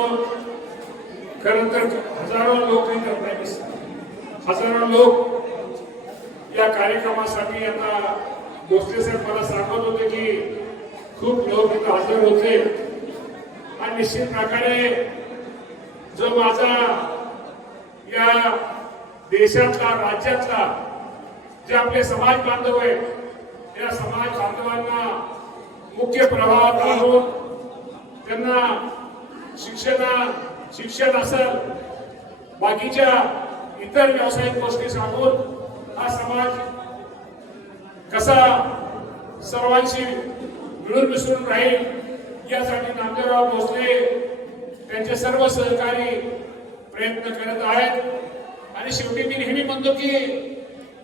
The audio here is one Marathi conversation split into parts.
व्यक्त खरं तर हजारो लोक इथं हजारो लोक या कार्यक्रमासाठी आता गोष्टी साहेब मला सांगत होते की खूप लोक इथं हजर होते. आणि निश्चित प्रकारे जो माझा या देशातला राज्यातला जे आपले समाज बांधव आहेत या समाज बांधवांना मुख्य प्रभावात आणून त्यांना शिक्षणा शिक्षण असेल बाकीच्या इतर व्यावसायिक गोष्टी सांगून हा समाज कसा सर्वांशी मिळून मिसळून राहील यासाठी नामदेवराव भोसले त्यांचे सर्व सहकारी प्रयत्न करत आहेत. आणि शेवटी मी नेहमी म्हणतो की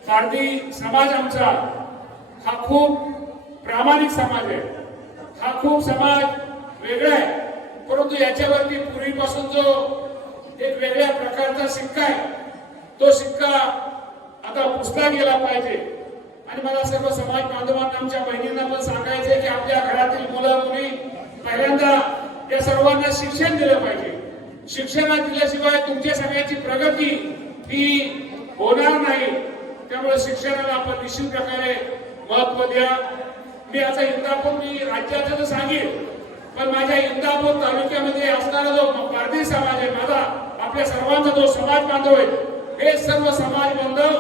भारतीय समाज आमचा हा खूप प्रामाणिक समाज आहे. हा खूप समाज वेगळा आहे. परंतु याच्यावरती पूर्वीपासून जो एक वेगळ्या प्रकारचा सिक्का आहे तो सिक्का आता पुसला गेला पाहिजे. आणि मला सर्व समाज बांधवांना आमच्या बहिणींना पण सांगायचंय की आपल्या घरातील मुलं मुली पहिल्यांदा या सर्वांना शिक्षण दिलं पाहिजे. शिक्षणात दिल्याशिवाय तुमच्या सगळ्याची प्रगती ही होणार नाही. त्यामुळे शिक्षणाला आपण निश्चित प्रकारे महत्त्व द्या. मी आता इंदापूर मी राज्याचं तर सांगेन. पण माझ्या इंदापूर तालुक्यामध्ये असणारा जो पारधी समाज आहे माझा आपल्या सर्वांचा जो समाज बांधव आहे. हे सर्व समाज बांधव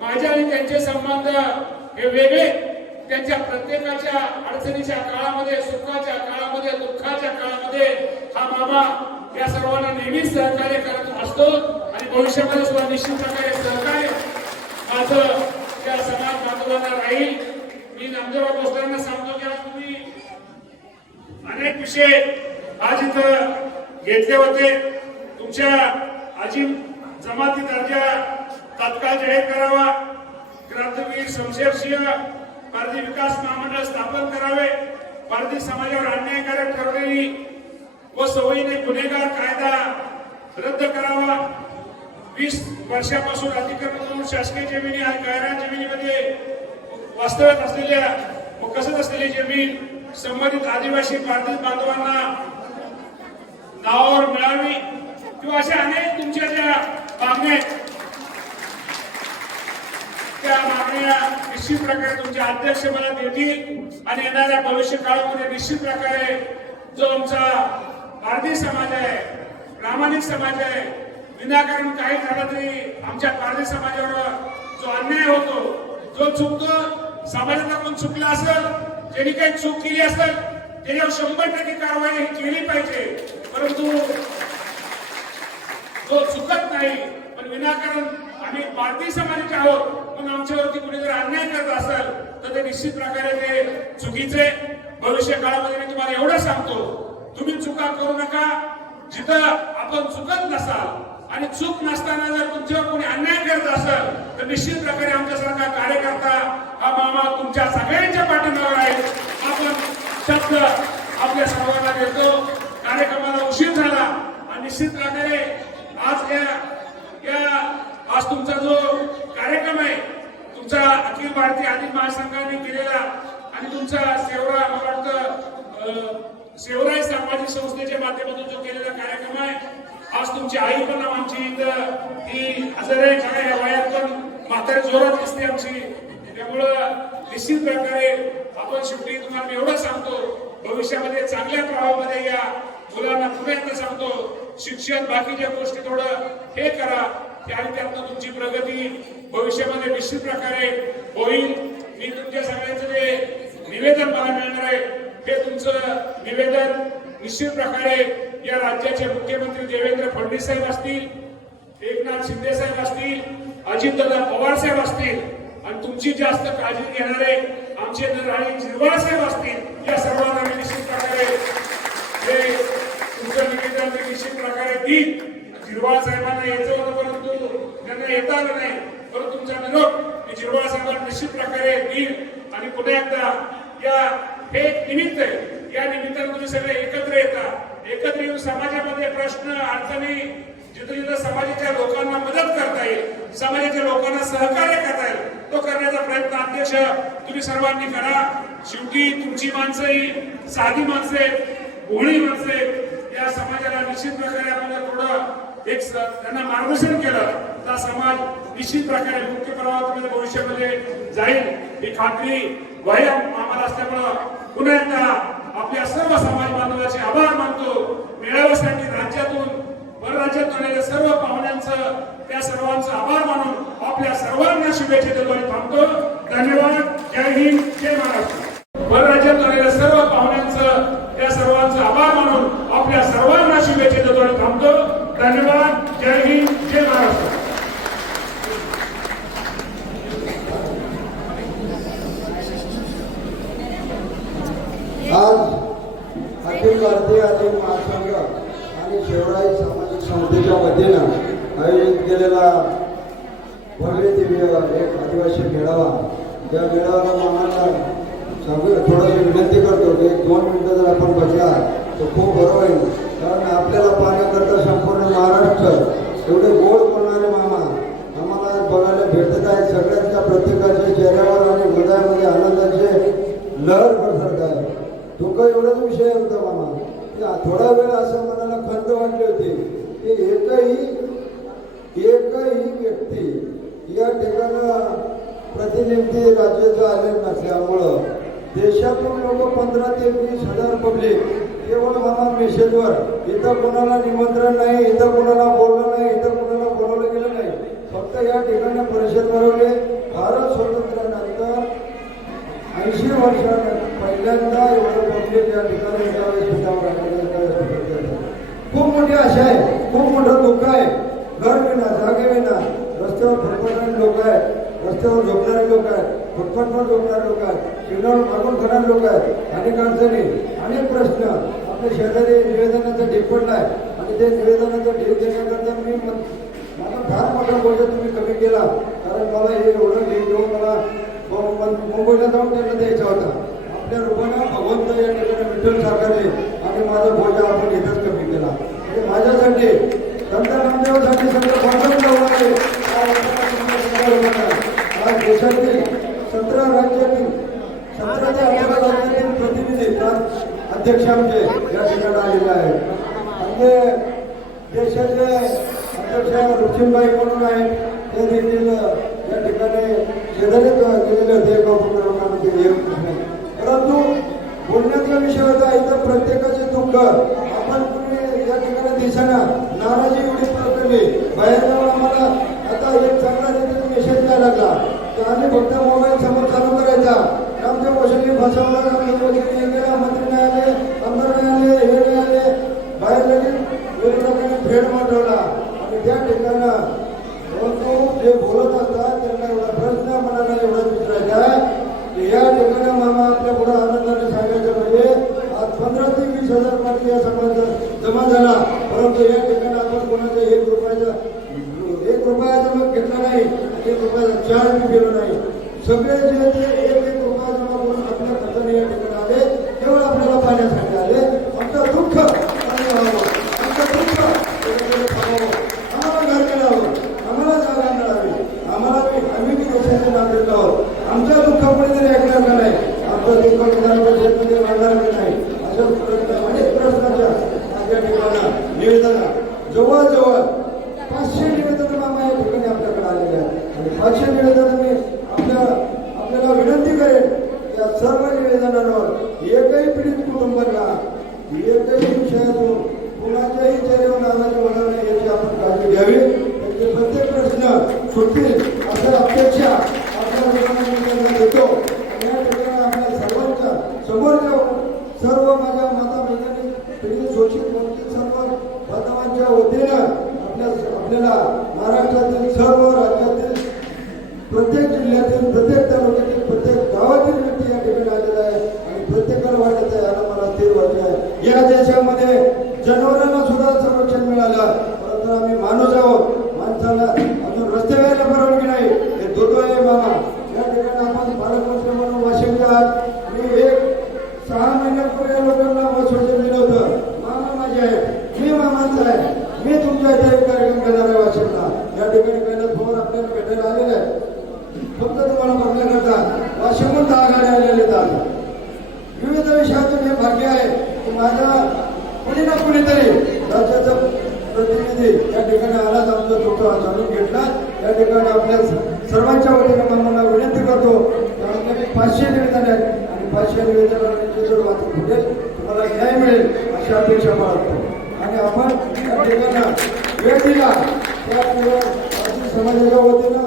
माझ्या आणि त्यांचे संबंध हे वेगळे. त्यांच्या प्रत्येकाच्या अडचणीच्या काळामध्ये सुखाच्या काळामध्ये दुःखाच्या काळामध्ये हा बाबा या सर्वांना नेहमीच सहकार्य करत असतो आणि भविष्यामध्ये सुद्धा निश्चित प्रकारे सहकार्य माझं त्या समाज बांधवांना राहील. मी नामदेवराव भोसलेंना सांगतो की आज तुम्ही अनेक विषय आज इथं घेतले होते. तुमच्या आजी जमाती दर्जा तात्काळ जाहीर करावा. क्रांतीवीर शमशेरसिंह पारधी विकास महामंडळ स्थापन करावे. पारधी समाजावर अन्यायकारक ठरलेली व सवयीने गुन्हेगार कायदा रद्द करावा. वीस वर्षापासून अतिक्रमण शासकीय जमिनी आणि गायरा जमिनीमध्ये वास्तव्यात असलेल्या व कसत असलेली जमीन संबंधित आदिवासी बांधव बांधवांना नावावर मिळावी किंवा अशा अनेक तुमच्या ज्या मागण्या आहेत त्या मागण्या निश्चित प्रकारे तुमच्या अध्यक्ष मला देतील आणि येणाऱ्या भविष्य काळामध्ये निश्चित प्रकारे जो आमचा भारतीय समाज आहे प्रामाणिक समाज आहे विनाकारण काही झालं तरी आमच्या भारतीय समाजावर जो अन्याय होतो जो चुकतो समाजाकडून चुकलं चुकला असेल ज्यांनी काही चूक केली असेल त्याच्यावर शंभर टक्के कारवाई ही केली पाहिजे. परंतु जो चुकत नाही पण विनाकारण आम्ही भारतीय समाजाचे आहोत पण आमच्यावरती कुणी जर अन्याय करत असेल तर ते निश्चित प्रकारे ते चुकीचे भविष्य काळामध्ये मी तुम्हाला एवढं सांगतो. तुम्ही चुका करू नका. जिथं आपण चुकत नसाल आणि चूक नसताना जर तुमच्यावर कोणी अन्याय करत असेल तर निश्चित प्रकारे आमच्यासारखा कार्यकर्ता हा मामा तुमच्या सगळ्यांच्या पाठीमागे आहे आपण शब्द आपल्या सर्वांना देतो कार्यक्रमाला उशीर झाला आणि निश्चित प्रकारे आज या या आज तुमचा जो कार्यक्रम आहे तुमचा अखिल भारतीय आदिम महासंघाने केलेला आणि तुमचा सेवरा मला वाटतं अं, सेवराई सामाजिक संस्थेच्या माध्यमातून जो केलेला कार्यक्रम आहे आज तुमची आई पण आमची इथं हजर आहे या वयात पण म्हातारी जोरात दिसते आमची. त्यामुळं निश्चित प्रकारे आपण शेवटी तुम्हाला मी एवढं सांगतो भविष्यामध्ये चांगल्या प्रभावामध्ये या मुलांना पुन्हा एकदा सांगतो शिक्षण बाकीच्या गोष्टी थोडं हे करा आणि त्यातनं तुमची प्रगती भविष्यामध्ये निश्चित प्रकारे होईल. मी तुमच्या सगळ्यांचं जे निवेदन मला मिळणार आहे हे तुमचं निवेदन निश्चित प्रकारे या राज्याचे मुख्यमंत्री देवेंद्र फडणवीस साहेब असतील एकनाथ शिंदे साहेब असतील अजितदादा पवार साहेब असतील आणि तुमची जास्त काळजी घेणारे आमचे नरहरी झिरवाळ साहेब असतील या सर्वांना मी निश्चित प्रकारे हे तुमचं निवेदन मी निश्चित प्रकारे देईन. जिरवाळ साहेबांना यायचं होतं परंतु त्यांना येता आलं नाही. परंतु तुमचा निरोप मी जिरवाळ साहेबांना निश्चित प्रकारे देईन. आणि पुन्हा एकदा या हे एक निमित्त आहे या निमित्तानं तुम्ही सगळे एकत्र येता. एकत्र येऊन समाजामध्ये प्रश्न अडचणी जिथं जिथं समाजाच्या लोकांना मदत करता येईल समाजाच्या लोकांना सहकार्य करता येईल तो करण्याचा प्रयत्न अध्यक्ष तुम्ही सर्वांनी करा. शेवटी तुमची माणसं ही साधी माणसं आहेत भोळी माणसं आहेत. या समाजाला निश्चित प्रकारे आपण थोडं एक त्यांना मार्गदर्शन केलं तर समाज निश्चित प्रकारे मुख्य प्रवाहामध्ये भविष्यामध्ये जाईल. ही खात्री वय आम्हाला असल्यामुळं पुन्हा एकदा आपल्या सर्व समाज बांधवाचे आभार मानतो. मेळाव्यासाठी राज्यातून परराज्यात आलेल्या सर्व पाहुण्यांचं त्या सर्वांचा आभार मानून आपल्या सर्वांना शुभेच्छा देतो आणि थांबतो. धन्यवाद. जय हिंद. जय महाराष्ट्र परराज्यात आलेल्या सर्व पाहुण्यांचं त्या सर्वांचा आभार मानून आपल्या सर्वांना शुभेच्छा देतो आणि थांबतो धन्यवाद जय हिंद जय महाराष्ट्र आज आदिम महासंघ आणि शिवराई सामाजिक संस्थेच्या वतीनं आयोजित केलेला भव्य दिव्य एक आदिवासी मेळावा. या मेळाव्याला मानांना सांगू थोडंसं विनंती करतो की एक दोन मिनटं जर आपण बसला तर खूप बरं होईल. कारण आपल्याला पाहण्याकरता संपूर्ण महाराष्ट्र एवढे गोड करणारे मामा? आम्हाला बघायला भेटत आहे. सगळ्यांच्या प्रत्येकाच्या चेहऱ्यावर आणि हृदयामध्ये आनंदाचे लहर पसरत आहे. दुःख एवढाच विषय होता मामा. थोडा वेळ असं मनाला खंत वाटली होती. की एकही एकही व्यक्ती या ठिकाणं प्रतिनिधी राज्याचं आले नसल्यामुळं देशातून लोक पंधरा ते वीस हजार पब्लिक केवळ मला मेसेजवर इथं कोणाला निमंत्रण नाही इथं कोणाला बोललं नाही इथं कोणाला बोलवलं गेलं नाही. फक्त या ठिकाणी परिषद भरवले. ऐंशी पहिल्यांदा एवढं पब्लिक या ठिकाणी खूप मोठी आशा आहे खूप मोठं दुःख आहे. घर विना जागे विना रस्त्यावर फटफटणारे लोक आहेत रस्त्यावर झोपणारे लोक आहेत फटफटवर झोपणारे लोक आहेत शिवणावर मागून खाणारे लोक आहेत. अनेक अडचणी अनेक प्रश्न. आपल्या शेजारी निवेदनाचा ढीक पडला आहे. आणि ते निवेदनाचा ढीक देण्याकरता मी मला फार मोठा बोजा तुम्ही कमी केला. कारण मला हे एवढं ढीक देऊन मला मुंबईला जाऊन त्यांना द्यायचा होता. आपल्या रूपानं भगवंत या ठिकाणी विठ्ठल साकारले आणि माझा भोजा आपण इथंच कमी केला. म्हणजे माझ्यासाठी संत नामदेवासाठी संत पंढरपूर आज देशातील सतरा राज्यातील सतराच्या अकरा राज्यातील प्रतिनिधी अध्यक्ष आमचे या ठिकाणी आलेले आहेत. म्हणजे देशाचे अध्यक्ष रुचिनबाई म्हणून आहेत. ते देखील या ठिकाणी शेजारीच गेलेले होते एका येत नाही परंतु बोलण्याचा विषय होता इथं प्रत्येकाचे दुःख. आपण कुणी या ठिकाणी दिसना नाराजी एवढी पकडली बाहेर जाऊन आम्हाला आता एक चांगला तिथे मेसेज द्यायला लागला. तर आम्ही फक्त मोबाईल समोर चालू करायचा. आमच्या वशिनी फसवणार आम्ही वशिनी हे केलं मंत्री नाही आले आमदार नाही आले हे नाही आले. बाहेर लगेच विरोधकांनी फेड मांडवला आणि त्या ठिकाणं परंतु जे बोलत असतात वीस हजार पाठी जनावरांना सुद्धा संरक्षण मिळालं. परंतु आम्ही माणूस आहोत. माणसाला अजून रस्ते व्हायला परवानगी नाही. हे दुर्दैव आहे मला या ठिकाणी आपण पालकमंत्री म्हणून वाशिमला आहात. मी एक सहा महिन्यापूर्वी लोकांना वाशिम दिलं होतं. मामा माझे आहेत. मी मामाचा आहे. मी तुमच्या इथे एक कार्यक्रम करणार आहे वाशिमला. या ठिकाणी पहिला फोन आपल्याला भेटायला आलेला आहे फक्त तुम्हाला बघण्याकरता वाशिमहून दहा गाड्या आलेल्या आहेत. विविध विषयातून हे भाग्य आहे माझा कुणी ना कुणीतरी राज्याचा प्रतिनिधी या ठिकाणी आलाच आमचा तो जाणून घेतला. या ठिकाणी आपल्या सर्वांच्या वतीने मी मला विनंती करतो की पाचशे निवेदन आहेत आणि पाचशे निवेदनांची जर वाचून भेटेल तुम्हाला न्याय मिळेल अशी अपेक्षा बाळगतो. आणि आपण या ठिकाणी वेळ दिला त्यामुळे समाजाच्या वतीनं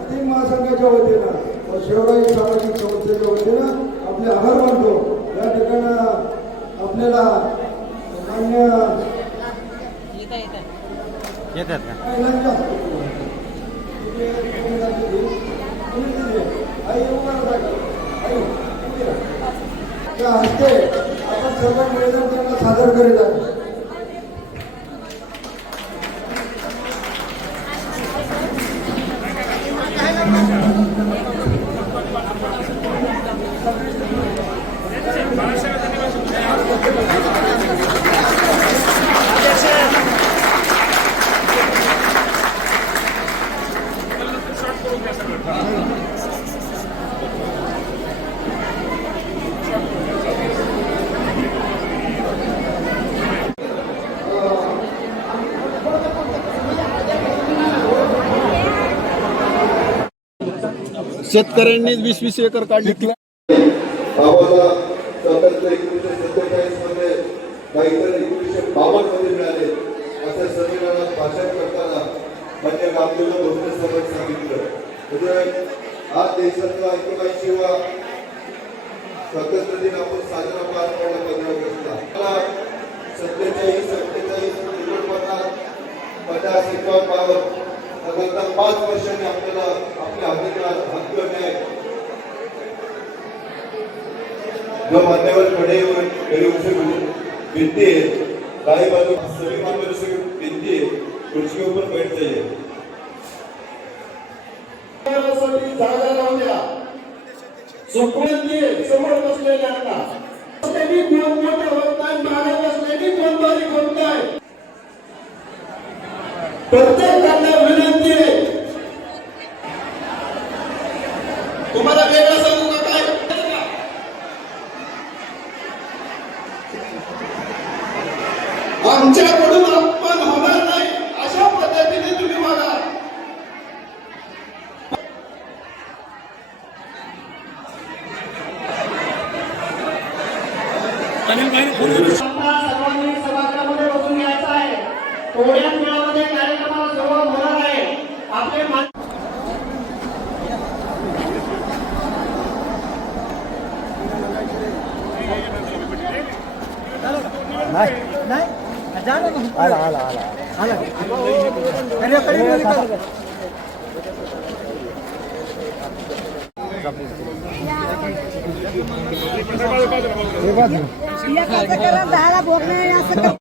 अधिक महासंघाच्या वतीनं व शिवराई सामाजिक संस्थेच्या वतीनं आपले आभार मानतो. या ठिकाणी आपल्याला येतात का? हस्ते आपण सर्व निवेदन त्यांना सादर करीत आहोत. शेतकऱ्यांनी वीस वीस एकर काढली. आम्हाला स्वातंत्र्य एकोणीसशे सत्तेचाळीसमध्ये काहीतरी एकोणीसशे बावन्नमध्ये मिळाले. असे संविधानात भाषण करताना म्हणजे गांधीला भोसले सांगितलं. म्हणजे आज देशाचा ऐकमाईची स्वातंत्र्य दिन आपण साजरा पार पाडला पंधरा ऑगस्टला. मला सत्तेचाळीस सत्तेचाळीस एकोणपन्नास पन्नास एकावन्न पाच वर्षांनी आपल्याला आपल्या अधिकार हक्क न्याय किंवा मान्यवर कडे कडे उसे म्हणजे भिंती है दाई बाजू सभी से भिंती है कुर्सी ऊपर बैठ जाइए जागा राहू द्या समोर बसलेल्यांना त्यांनी दोन मोठे होत नाही मागे बसलेली दोन बारीक होत नाही प्रत्येकाला विनंती आहे तुम्हाला वेगळं सांगू का काय आमच्याकडून अपमान होणार नाही अशा पद्धतीने तुम्ही वागा सर्वांनी सभागृहामध्ये बसून घ्यायचं आहे थोड्याच वेळामध्ये कार्यक्रमाला सुरुवात होणार आहे. आपले मान आला आला आला. आला. एकाचं करा दहाला भोग नाही असं